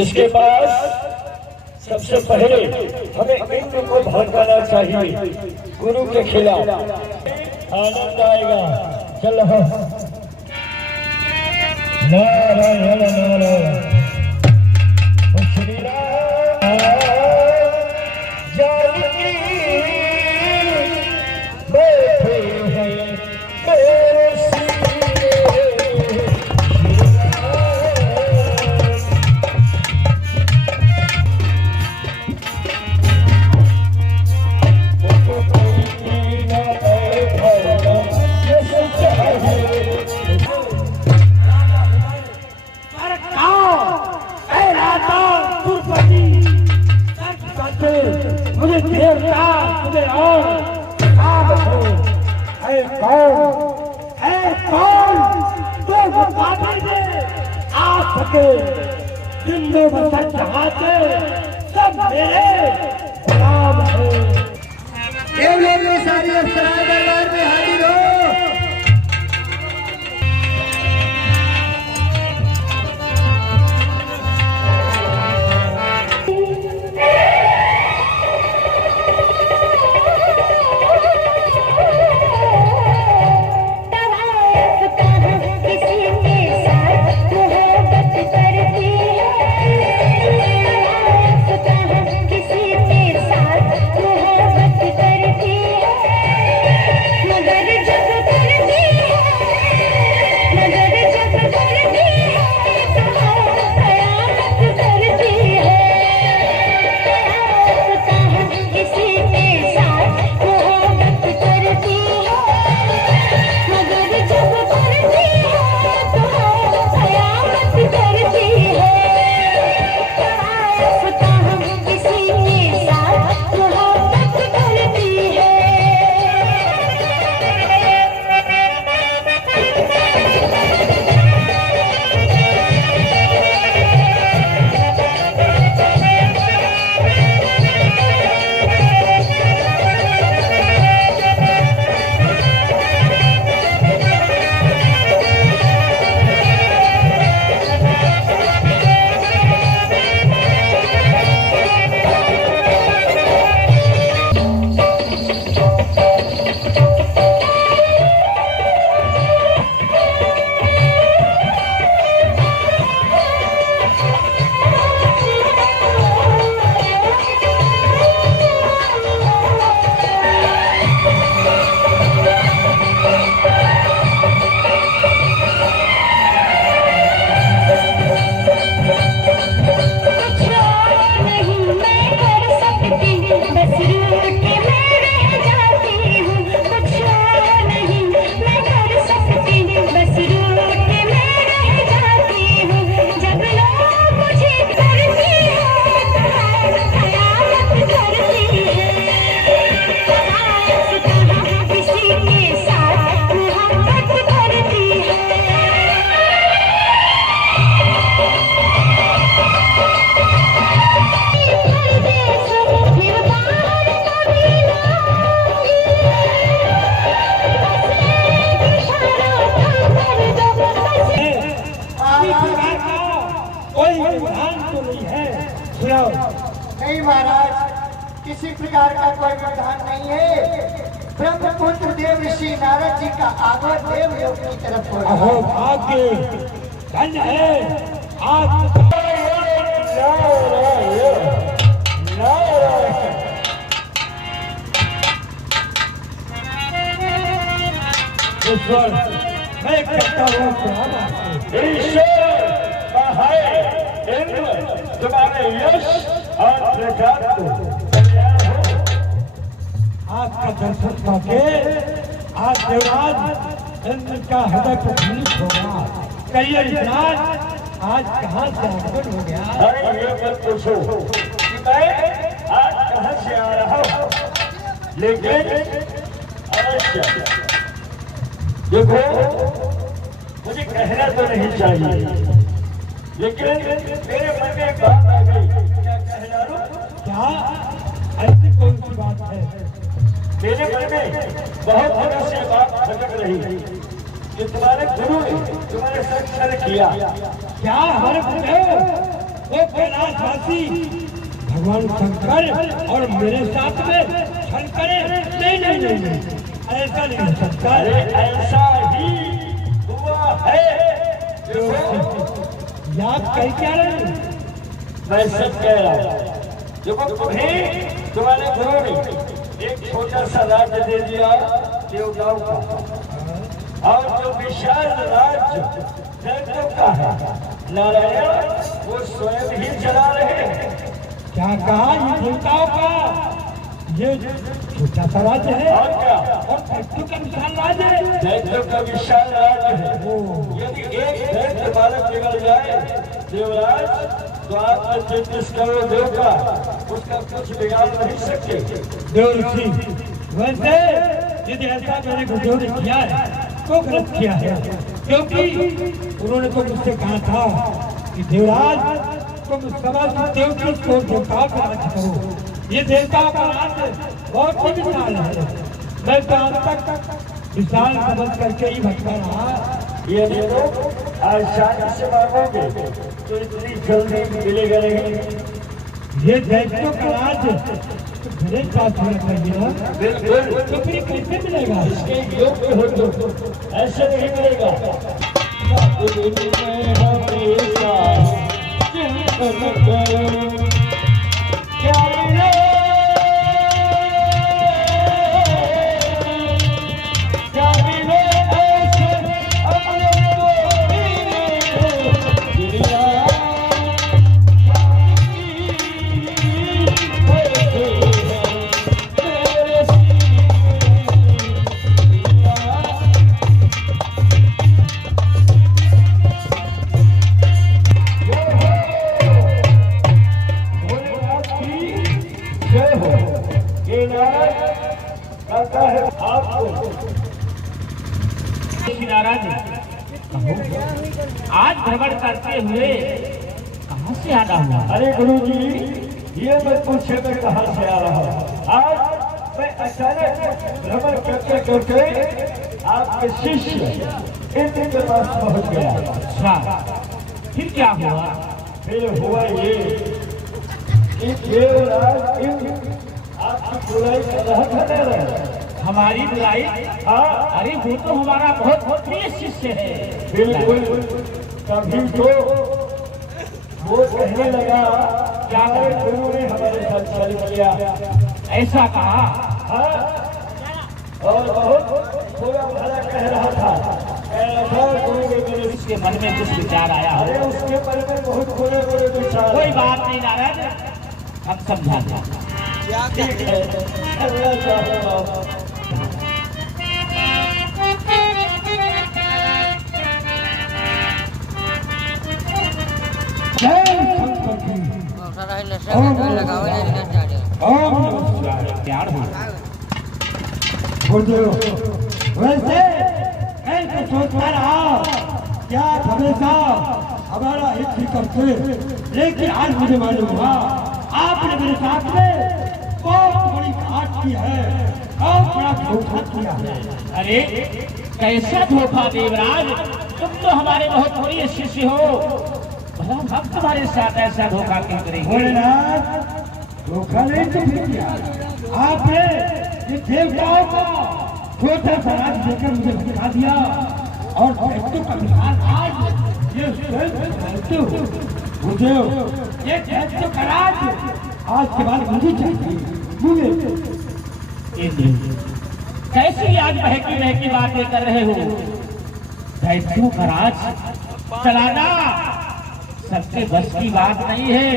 इसके पास सबसे पहले हमें इंद्र को भड़काना चाहिए गुरु के खिलाफ, आनंद आएगा। चलो नारायण नारायण श्री राम जानकी बैठे हैं मेरे मुझे देवता मुझे और कौन तो वफादार दे आ सके जिंदो बसत चाहते सब मेरे गुलाम है। देवलोक में सारी अप्सराएं दरबार में हाजिर हो। नहीं महाराज, किसी प्रकार का कोई विधान नहीं है। ब्रह्मपुत्र देव ऋषि नारद जी का आगमन देवलोक की तरफ हो रहा है। भाग्य धन्य है आप। ईश्वर मैं कहता हूँ तुम्हारे यश और प्रकाश को आपका दर्शन पाके आज देवराज इंद्र का हृदय प्रफुल्लित होगा। कई जान आज कहाँ से आगमन हो गया। अरे ये मत पूछो कि मैं आज कहाँ से आ रहा हूँ, लेकिन अवश्य देखो मुझे कहना तो नहीं चाहिए, लेकिन मेरे मन में एक बात आ गई। क्या कह जा रहा हूँ? क्या ऐसी कौन सी बात है? मेरे मन में बहुत दिनों से बात खटक रही है कि तुम्हारे गुरु ने तुम्हारे संग किया। क्या हमारे गुरु वो कैलाशवासी भगवान शंकर और मेरे साथ में छल करे? नहीं नहीं नहीं नहीं, ऐसा नहीं हो सकता। अरे ऐसा ही हुआ है। याद कह क्या रहे? मैं सब कह रहा हूँ। देखो तुम्हें तुम्हारे गुरु ने एक छोटा सा राज्य दे दिया देवताओं का, और जो विशाल राज्य दैत्यों का है, नारायण वो स्वयं ही चला रहे हैं। क्या कहा? ये देवताओं का ये छोटा सा राज्य है, और क्या? और दैत्यों का विशाल राज्य है। दैत्यों का विशाल राज्य है। यदि एक दैत्य बालक निकल जाए देवराज, तो आप 33 करोड़ देवता उसका कुछ बिगाड़ नहीं सकते। देवऋषि, वैसे यदि ऐसा मैंने गुरुदेव ने किया है तो गलत किया है, क्योंकि उन्होंने तो मुझसे कहा था कि देवराज तुम समस्त देवताओं को देवताओं का राज्य करो। ये देवताओं का राज्य बहुत ही विशाल है। मैं तो आज तक विशाल समझ करके ही भटका रहा। ये देखो आसानी से मांगोगे तो इतनी जल्दी मिलेगा नहीं। ये दैत्यों का राज्य तो मेरे पास होना चाहिए ना। बिल्कुल। तो फिर कैसे मिलेगा? इसके योग्य हो तो ऐसे नहीं मिलेगा। आज भ्रमण करते हुए कहाँ से आना हुआ? अरे गुरु जी, ये मत पूछे मैं कहाँ से आ रहा हूँ। आज मैं अचानक भ्रमण करते करते आपके शिष्य इंद्र के पास पहुँच गया। अच्छा, फिर क्या हुआ? फिर हुआ ये कि देवराज इंद्र आपकी बुराई कर रहा था न रहा। हमारी बुराई? हाँ, अरे वो तो हमारा बहुत प्रिय शिष्य है। बिल्कुल। तभी तो वो कहने लगा क्या हमारे गुरु ने हमारे साथ छल किया। ऐसा कहा? हाँ, और बहुत थोड़ा भला कह रहा था। गुरु ने मेरे उसके मन में कुछ विचार आया हो। अरे उसके मन में बहुत बड़े बड़े विचार। कोई बात नहीं नारायण, हम समझा दें। ठीक है, अल्लाह चाहता। जय शंकर की। ओम नमः प्यार हो गुरुदेव। वैसे मैं तो सोचता रहा क्या हमेशा हमारा हित ही करते, लेकिन आज मुझे मालूम हुआ आपने मेरे साथ में बहुत बड़ी घाट की है, बहुत बड़ा धोखा किया है। अरे कैसा धोखा देवराज, तुम तो हमारे बहुत प्रिय शिष्य हो, भला हम तुम्हारे साथ ऐसा धोखा क्यों करेंगे? भोलेनाथ, धोखा नहीं तो फिर क्या? आपने ये देवताओं का छोटा सा राज देकर मुझे भटका दिया, और दैत्यों का विशाल राज ये गुरुदेव, ये दैत्यों का राज आज के बाद मुझे चाहिए, मुझे। कैसी आज बहकी बहकी बातें कर रहे हो? दैत्यों का राज चलाना सबके बस की बात नहीं है।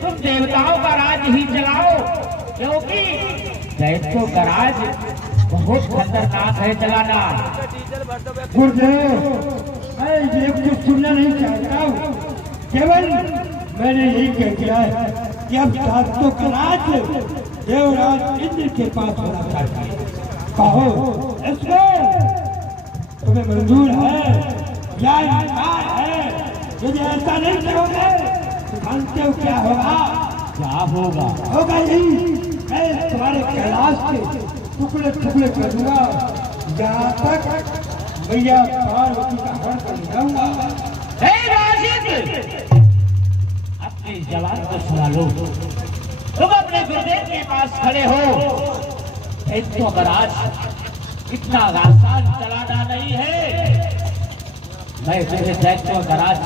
तुम देवताओं का राज ही चलाओ, क्योंकि दैत्यों का राज बहुत खतरनाक है चलाना। गुरुदेव, मैं ये कुछ सुनना नहीं चाहता हूँ, केवल मैंने यही कह दिया है कि अब दैत्यों का राज देवराज इंद्र के पास होना चाहिए। कहो इसमें तुम्हें मंजूर है या इनकार है? यदि ऐसा नहीं करोगे तो जानते हो क्या होगा? क्या होगा? होगा यही, मैं तुम्हारे कैलाश के टुकड़े टुकड़े कर दूंगा, जहाँ तक मैया पार्वती का हरण कर जाऊंगा। हे राजेंद्र, अब अपनी जवान को सुना लो। तुम अपने गुरुदेव के पास खड़े हो। तो अगर आज इतना आसान चलाना नहीं है, मैं तुझे दैत्य अगर आज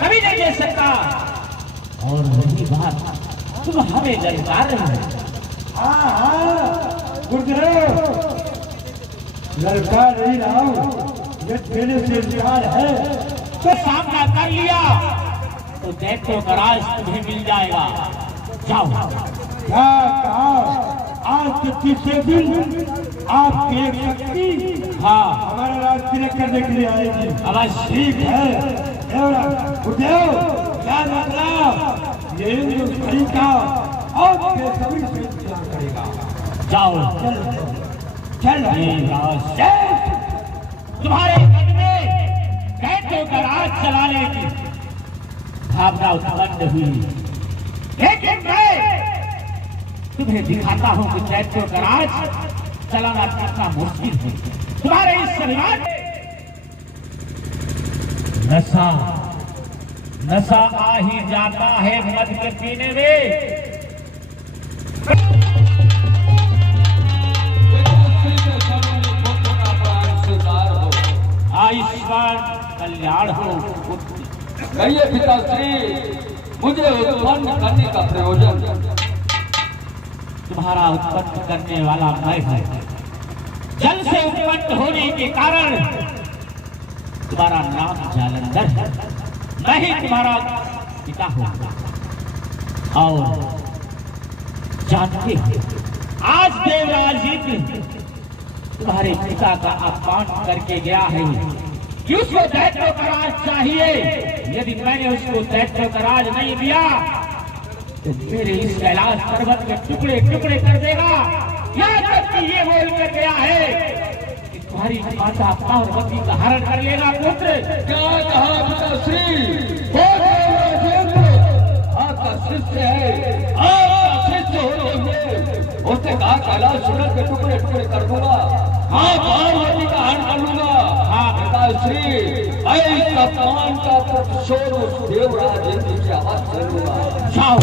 कभी नहीं दे सकता। और वही बात तुम हमें ललकार रहे हो। गुरुदेव, ललकार नहीं रहा हूं, ये देने से इंकार है। तो सामना कर लिया तो दैत्य का राज तुम्हें मिल जाएगा। जाओ। क्या कहा? आज के तीसरे दिन आपकी एक शक्ति हमारा राज तिलक करने के लिए आएगी। अवश्य। ठीक है गुरुदेव, याद रखना, ये इंद्र शरीर का और बेसब्री से इंतजार करेगा। जाओ। चल तुम्हारे मन में दैत्यों का राज चलाने की भावना उत्पन्न हुई, लेकिन मैं तुम्हें दिखाता हूं कि दैत्यों का राज चलाना कितना मुश्किल है। तुम्हारे इस शरीर नशा नशा आ ही जाता है मद के पीने में। आयुष्मान कल्याण हो। कहिए पिताश्री, मुझे उत्पन्न करने का प्रयोजन। तुम्हारा उत्पन्न करने वाला मैं हूं। जल से उत्पन्न होने के कारण तुम्हारा नाम जालंधर है। मैं ही तुम्हारा पिता हूं। और जानते हो, आज देवराज इंद्र तुम्हारे पिता का अपमान करके गया है कि उसको दैत्यों का राज चाहिए। यदि मैंने उसको दैत्यों का राज नहीं दिया तो मेरे इस कैलाश पर्वत के टुकड़े टुकड़े कर देगा। यहाँ तक कि ये बोल कर गया है कि तुम्हारी माता पार्वती का हरण कर लेगा। पुत्र, क्या कहा पिताश्री? आपका शिष्य है, आपका शिष्य होते कहा कैलाश पर्वत के टुकड़े टुकड़े कर दूंगा। हाँ, पार्वती का हरण कर लूंगा। हाँ पिताश्री, ऐसा अपमान का प्रतिशोध उस देवराज इंद्र की आवाज से लूंगा। जाओ।